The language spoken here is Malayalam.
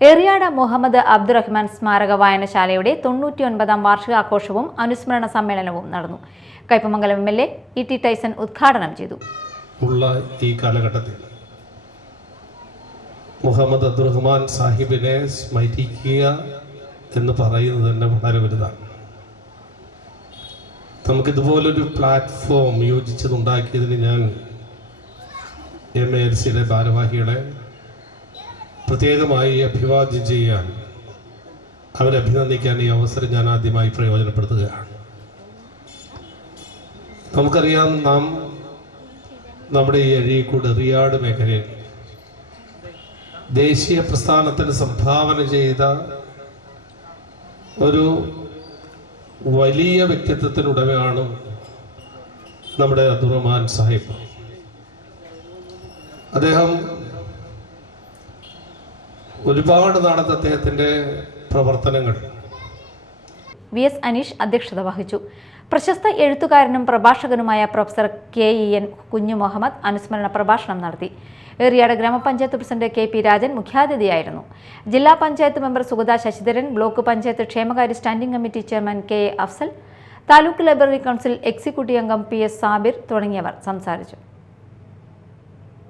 എറിയാട് മുഹമ്മദ് അബ്ദുറഹ്മാൻ സ്മാരക വായനശാലയുടെ 99ാം വാർഷികാഘോഷവും അനുസ്മരണ സമ്മേളനവും നടന്നു. കയ്പമംഗലം എം.എൽ.എ. ഇ.ടി. ടൈസൺ ഉദ്ഘാടനം ചെയ്തു. ഈ കാലഘട്ടത്തിൽ മുഹമ്മദ് അബ്ദുറഹ്മാൻ സാഹിബിനെ സ്മരിക്കുക എന്ന് പറയുന്നത് തന്നെ വളരെ വലുതാണ്. നമുക്കിതുപോലൊരു പ്ലാറ്റ്ഫോം യോജിച്ചതുണ്ടാക്കിയതിന് ഞാൻ MALCയുടെ ഭാരവാഹികളെ പ്രത്യേകമായി അഭിവാദ്യം ചെയ്യാൻ, അവരെ അഭിനന്ദിക്കാൻ ഈ അവസരം ഞാൻ ആദ്യമായി പ്രയോജനപ്പെടുത്തുകയാണ്. നമുക്കറിയാം, നമ്മുടെ ഈ അഴീക്കോട് എറിയാട് മേഖലയിൽ ദേശീയ പ്രസ്ഥാനത്തിന് സംഭാവന ചെയ്ത ഒരു വലിയ വ്യക്തിത്വത്തിനുടമയാണ് നമ്മുടെ അബ്ദുറഹ്മാൻ സാഹിബ്. അദ്ദേഹം ഒരുപാട് നാളത്തെ അദ്ദേഹത്തിൻ്റെ പ്രവർത്തനങ്ങൾ. VS അനീഷ് അധ്യക്ഷത വഹിച്ചു. പ്രശസ്ത എഴുത്തുകാരനും പ്രഭാഷകനുമായ പ്രൊഫസർ KEN കുഞ്ഞു മുഹമ്മദ് അനുസ്മരണ പ്രഭാഷണം നടത്തി. എറിയാട് ഗ്രാമപഞ്ചായത്ത് പ്രസിഡന്റ് KP രാജൻ മുഖ്യാതിഥിയായിരുന്നു. ജില്ലാ പഞ്ചായത്ത് മെമ്പർ സുഗത ശശിധരൻ, ബ്ലോക്ക് പഞ്ചായത്ത് ക്ഷേമകാര്യ standing committee chairman KA Afsal, taluk library council executive അംഗം PS സാബിർ തുടങ്ങിയവർ സംസാരിച്ചു.